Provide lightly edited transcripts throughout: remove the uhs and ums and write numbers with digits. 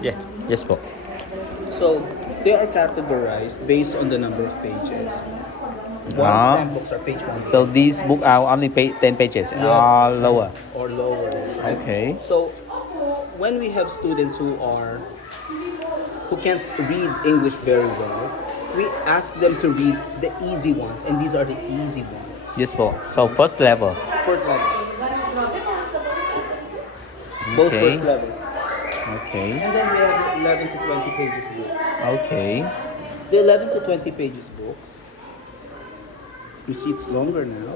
Yeah. Yes po. So they are categorized based on the number of pages. One Ah. stamp books are page 1 to So page 10. these book are only 10 pages. Yes, Lower. or lower, right? Okay. So when we have students who can't read English very well, we ask them to read the easy ones, and these are the easy ones. Yes po. So first level. First level. Both Okay. first level. Okay. And then we have the 11 to 20 pages books. Okay. The 11 to 20 pages books, you see it's longer now.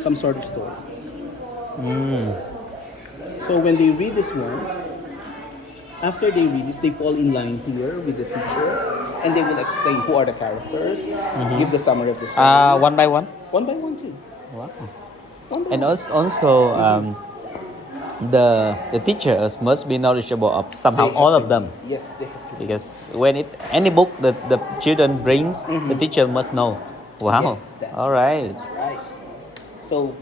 Some sort of stories. So when they read this one, after they read this, they fall in line here with the teacher, and they will explain who are the characters, give the summary of the story. One by one. One by one too. Wow. One by And one. also the teachers must be knowledgeable of somehow They all have of to them, be. Yes, they have to. Be. because when any book that the children brings, the teacher must know. Wow. Yes, that's All right. That's right. So,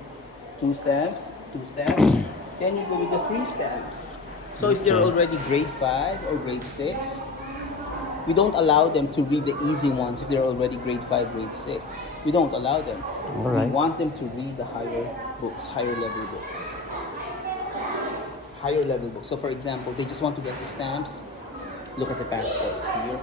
two stamps. Then you go with the three stamps. So if they're Okay. already grade 5 or grade 6, we don't allow them to read the easy ones if they're already grade 5, grade 6. We don't allow them. All right. We want them to read the higher books, higher level books. Higher level books. So for example, they just want to get the stamps. Look at the passports here.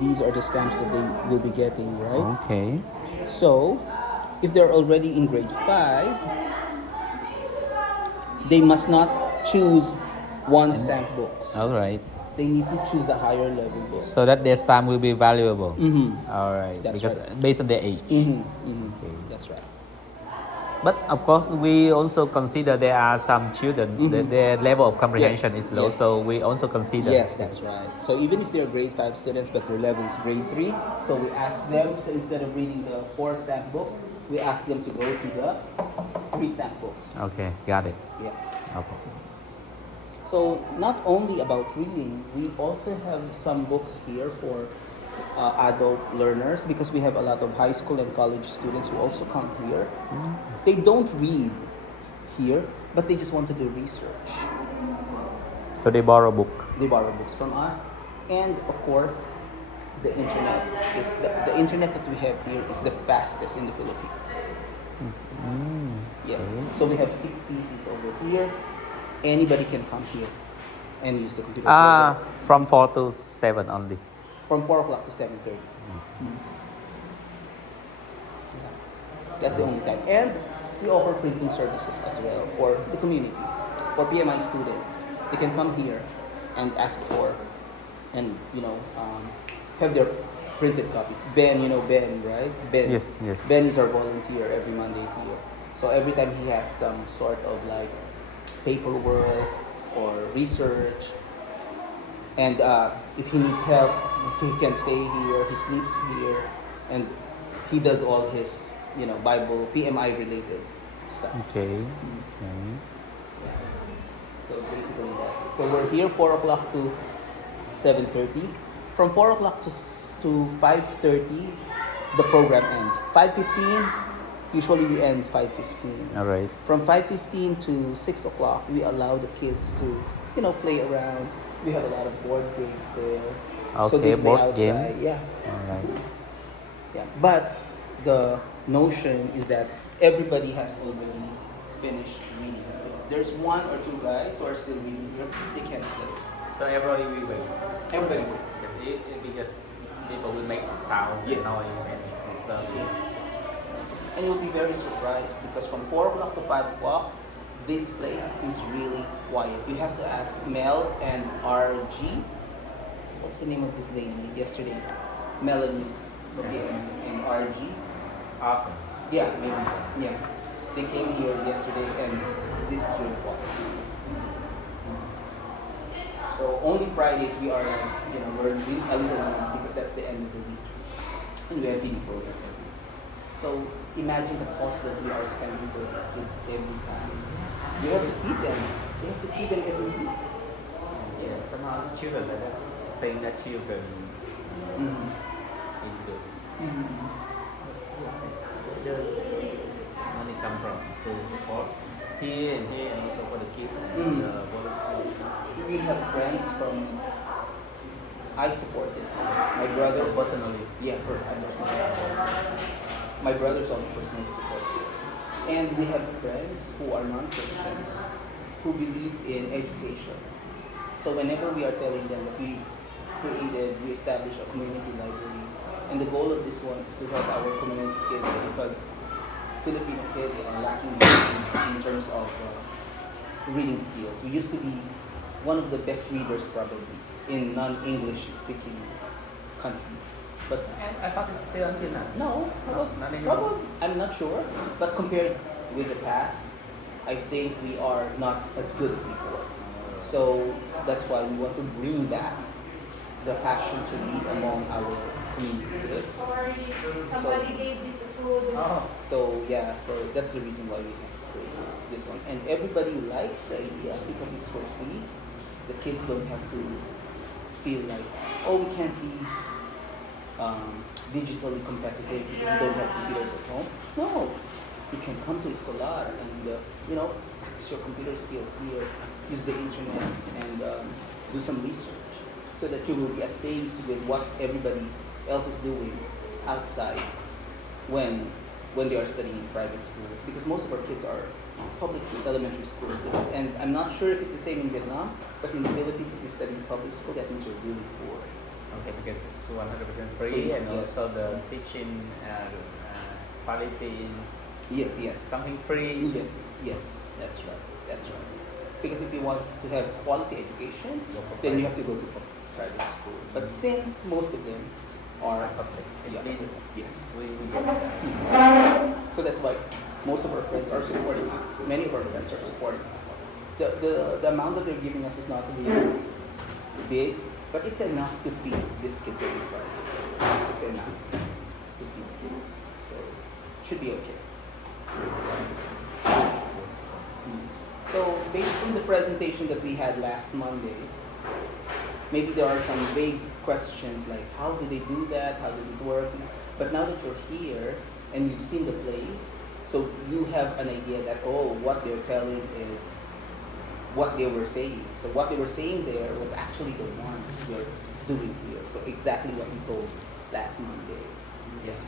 These are the stamps that they will be getting, right? Okay. So, if they're already in grade 5, they must not choose one stamp books. All right. They need to choose a higher level book. So that their stamp will be valuable. Mm-hmm. All right. That's Because right. based on their age. Mm-hmm. Mm-hmm. Okay. That's right. But of course, we also consider there are some children that their level of comprehension Yes, is low. yes. So we also consider. Yes, that's right. So even if they're grade 5 students but their level is grade 3, so we ask them, so instead of reading the 4 stamp books, we ask them to go to the 3 stamp books. Okay, got it. Yeah. Okay. So not only about reading, we also have some books here for adult learners, because we have a lot of high school and college students who also come here. They don't read here, but they just want to do research. So they borrow book. They borrow books from us, and of course, the internet is the internet that we have here is the fastest in the Philippines. Yeah. So we have 6 PCs over here. Anybody can come here and use the computer. From 4 to 7 only. From 4 o'clock to 7:30. Yeah. That's the only time. And we offer printing services as well for the community. For PMI students, they can come here and ask for, and have their printed copies. Ben, you know Ben, right? Ben. Yes, yes. Ben is our volunteer every Monday here. So every time he has some sort of like paperwork or research, and if he needs help, he can stay here. He sleeps here, and he does all his, Bible, PMI related stuff. Okay. Okay. So basically that's it. So we're here 4 o'clock to 7:30. From 4 o'clock to 5:30, the program ends. 5:15, usually we end 5:15. All right. From 5:15 to 6 o'clock, we allow the kids to, play around. We have a lot of board games there. So Okay, they play board outside. game. Yeah. All right. Yeah. But the notion is that everybody has already finished reading. If there's 1 or 2 guys who are still reading here, they can't play. So everybody will wait. Everybody waits. Because people will make sounds Yes. and noise and stuff. Yes. And you'll be very surprised because from 4 o'clock to 5 o'clock, this place is really quiet. You have to ask Mel and RG. What's the name of this lady yesterday? Melanie, okay, and RG. Awesome. Yeah, maybe. Yeah. They came here yesterday and this is really quiet. So only Fridays we are like, we're doing a little noise because that's the end of the week. And we have feeding program. So imagine the cost that we are spending for these kids every time. You have to feed them. You have to feed them every week. Yeah, somehow children, that's thing that children Mm-hmm. into. Mm-hmm. to support here and also for the kids Mm. and volunteers. We have friends from. I support this. My brothers. So personally, Yeah, I personally support this. My brothers also personally support this. And we have friends who are non-Christians who believe in education. So whenever we are telling them that we established a community library, and the goal of this one is to help our community kids because Filipino kids are lacking in terms of reading skills. We used to be one of the best readers probably in non-English speaking countries. But and I thought it's still until now. no, Not anymore. probably, I'm not sure. But compared with the past, I think we are not as good as before. So that's why we want to bring back the passion to read among our community kids. Sorry, somebody gave this food. Oh, So yeah, so that's the reason why we have created this one. And everybody likes the idea because it's for free. The kids don't have to feel like, oh, we can't be digitally competitive because we don't have computers at home. No, you can come to iskolar and practice your computer skills here, use the internet, and do some research so that you will be at pace with what everybody else is doing outside when they are studying in private schools. Because most of our kids are public elementary school students, and I'm not sure if it's the same in Vietnam, but in the Philippines, if you study in public school, that means you're really poor. okay, because it's 100% free Free, and yes. also the teaching quality is Yes. something free. Yes, that's right. Because if you want to have quality education, Go for then you private. have to go to private school. But since most of them are Public. yeah, It yes. we get that. So that's why most of our friends are supporting us. Many of our friends are supporting us. The amount that they're giving us is not really big, but it's enough to feed these kids every Friday. It's enough to feed kids. So it should be okay. So based on the presentation that we had last Monday, maybe there are some vague questions like how do they do that? How does it work? But now that you're here and you've seen the place, so you have an idea that what they're telling is what they were saying. So what they were saying there was actually the ones we're doing here. So exactly what we told last Monday. Yes,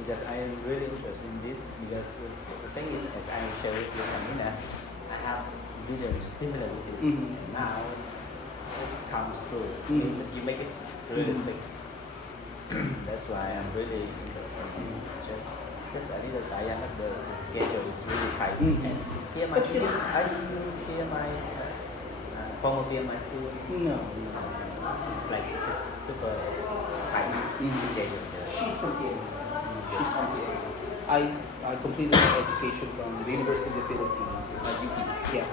because I am really interested in this because the thing is, as I share with you, Camina, I have vision similar to this. Mhm. Now it comes true. Mhm. You make it realistic. That's why I'm really interested in this. Just a little sayang that the schedule is really tight. Mhm. And here my But you know- I hear my former my student. No. It's like just super tight schedule. She's from here. She's from here. I completed my education from the University of the Philippines. UP. Yeah.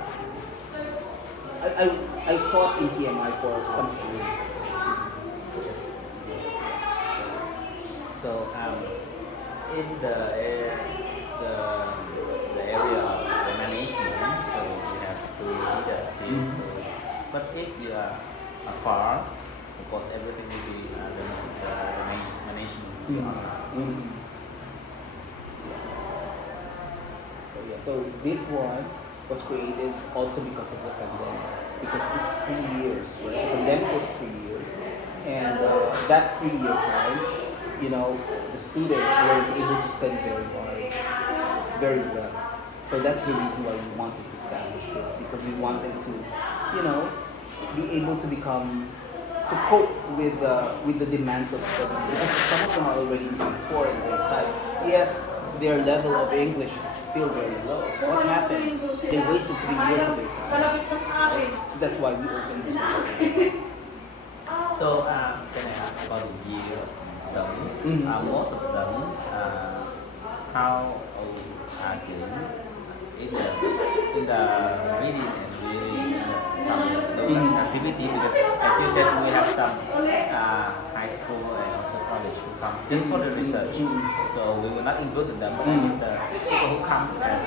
I taught in PMI for some time. So in the area of the management, so you have to lead a team. But if you are far, of course everything will be the management. Will be online. So this one was created also because of the pandemic. Because it's 3 years, right? The pandemic was 3 years. And that 3-year time, the students were able to study very hard, very well. So that's the reason why we wanted to establish this, because we want them to, be able to cope with the demands of study. Because some of them are already in grade 4 and grade 5, yet their level of English is still very low. What happened? They wasted 3 years of their time. Malapit pa sa akin. So that's why we opened this one. So can I ask about the year of them? Most of them, how old are they in the reading and reading some those activity? Because as you said, we have some high school and also college who come just for the research. So we will not include them, but the people who come as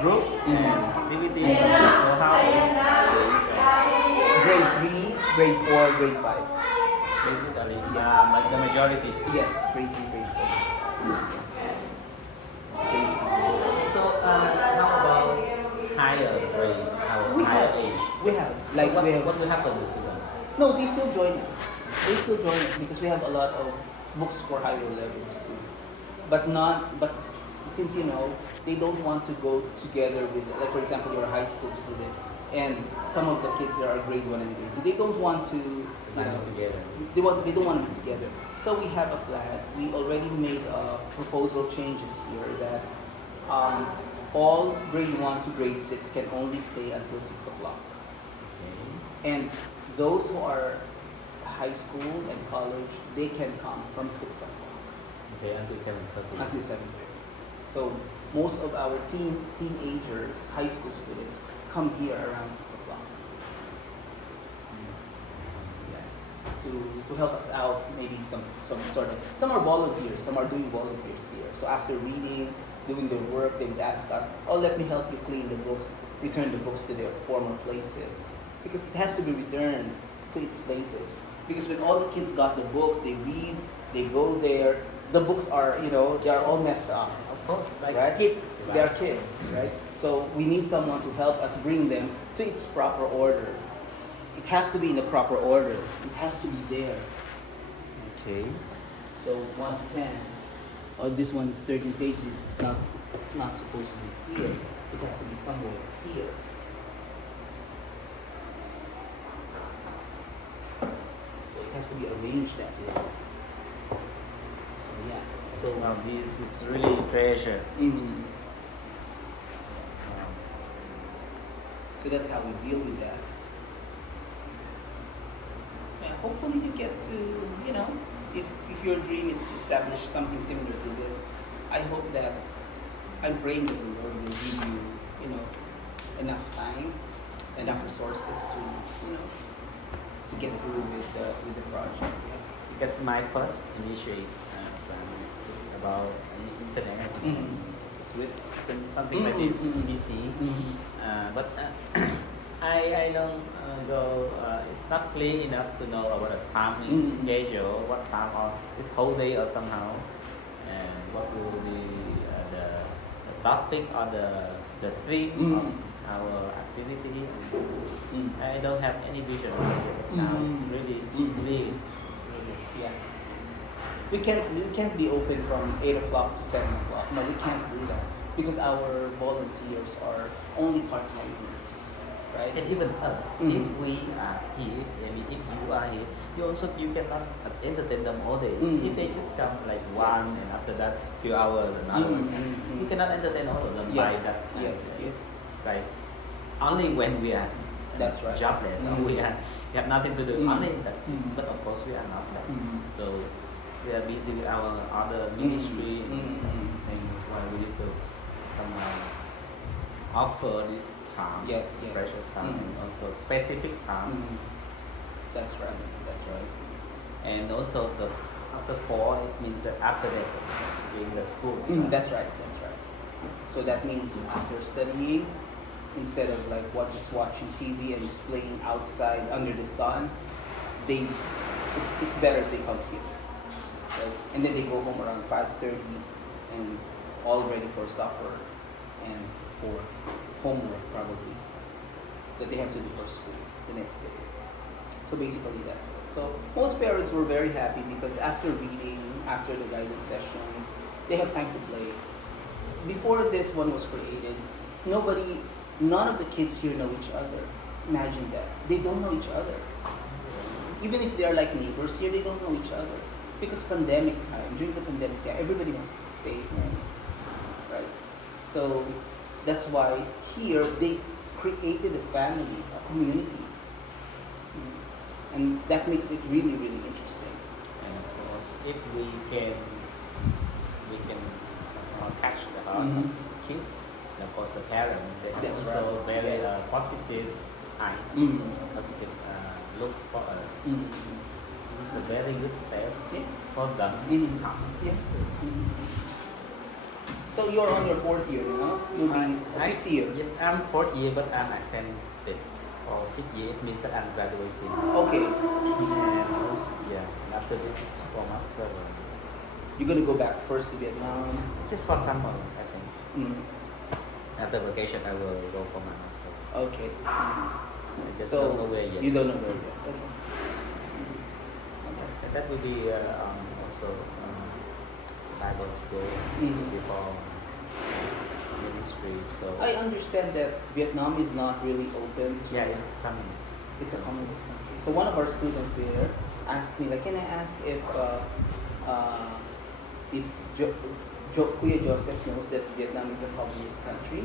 group and activity. So how old are they? Grade 3, grade 4, grade 5. Basically, like the majority. Yes, grade 3, grade 4. Grade 3. So what, we have. what will happen to them? No, they still join us. They still join us because we have a lot of books for higher levels too. But not, but since you know, they don't want to go together with, like for example, you're a high school student, and some of the kids that are grade 1 and grade 2, they don't want to, To get them together. they don't want to be together. So we have a plan. We already made proposal changes here that all grade 1 to grade 6 can only stay until 6 o'clock. Okay. And those who are high school and college, they can come from 6 o'clock Okay, until 7:30. until 7:30. So most of our teenagers, high school students, come here around 6 o'clock to help us out, maybe some sort of, some are volunteers, some are doing volunteers here. So after reading, doing their work, they would ask us, oh, let me help you clean the books, return the books to their former places. Because it has to be returned to its places. Because when all the kids got the books, they read, they go there, the books are, you know, they are all messed up. Of course, like Right? kids. They are kids, right? So we need someone to help us bring them to its proper order. It has to be in the proper order. It has to be there. Okay. So 1 to 10. Oh, this one is 13 pages. It's not supposed to be here. It has to be somewhere here. So it has to be arranged that way. So yeah. So Wow, this is really treasure. mhm. So that's how we deal with that. And hopefully we get to, you know, if your dream is to establish something similar to this, I hope that, I'm praying that the Lord will give you, you know, enough time, enough resources to, you know, to get through with the project. Because my first initiate plan is about internet. Mhm. It's with something like this, Mhm. PC. Mhm. But I don't go. It's not clear enough to know about the timing schedule, what time of this whole day or somehow, and what will be the topic or the theme of our activity. I don't have any vision of it now. It's really big. It's really Yeah. We can't be open from 8 o'clock to 7 o'clock. No, we can't do that because our volunteers are only part-timers, right? And even us, Mhm. if we are here, I mean, if you are here, you cannot entertain them all day. Mhm. If they just come like one, Yes. and after that few hours, another, Mhm. you cannot entertain all of them by Yes. that time. Yes. It's like only when we are That's right. jobless or Mhm. we have nothing to do. Mhm. Only that. Mhm. But of course we are not that. Mhm. So we are busy with our other ministry Mhm. things. Why we need to somehow offer this time, Yes, yes. precious time, Mhm. and also specific time, Mhm. That's right. That's right. and also the after 4 it means that after that in the school. That's right. That's right. So that means after studying, instead of like just watching TV and just playing outside under the sun, it's better if they come here. Right? And then they go home around 5:30 and all ready for supper and for homework probably that they have to do for school the next day. So basically that's it. So most parents were very happy because after reading, after the guidance sessions, they have time to play. Before this one was created, none of the kids here know each other. Imagine that. They don't know each other. Even if they are like neighbors here, they don't know each other. Because during the pandemic time, everybody must stay home. Right? So that's why here they created a family, a community. And that makes it really, really interesting. And of course, if we can catch the heart of Mhm. the kid, and of course the parent, they have That's also right. very Yes. positive eye, Mhm. positive look for us. Mhm. It's a very good step Yeah. for them Mhm. to come. Yes. So you're on your 4th year now? You'll be I- 5th year? Yes, I'm 4th year, but I'm exempted. For 5th year, it means that I'm graduating. Okay. And also, yeah, and after this for master, You're gonna go back first to Vietnam. just for summer, I think. Mm. After vacation, I will go for my master. Okay. I just So don't know where yet. you don't know where yet. Okay. But that would be also Bible school Mhm. before ministry. So I understand that Vietnam is not really open to, yeah, it's communist. it's a communist country. So one of our students there asked me, like, can I ask if Kuya Joseph knows that Vietnam is a communist country?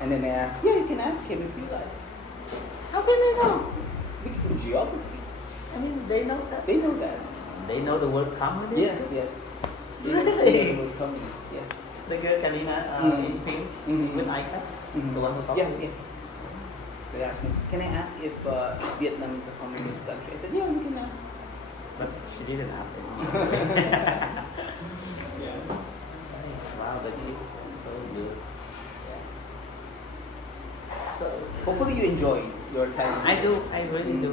And then I asked, yeah, you can ask him if you like. How can I know? In geography. I mean, they know that. They know that. They know the word communist. Yes, yes. They know Really? the word communist, yeah. The girl Kalina in pink Mhm. with ICAS, Mhm. the one who talked. Yeah, yeah. They asked me, can I ask if Vietnam is a communist country? I said, yeah, you can ask. But she didn't ask it. Yeah. Wow, the gift is so good. Yeah. So hopefully you enjoy your time. I do. I really do.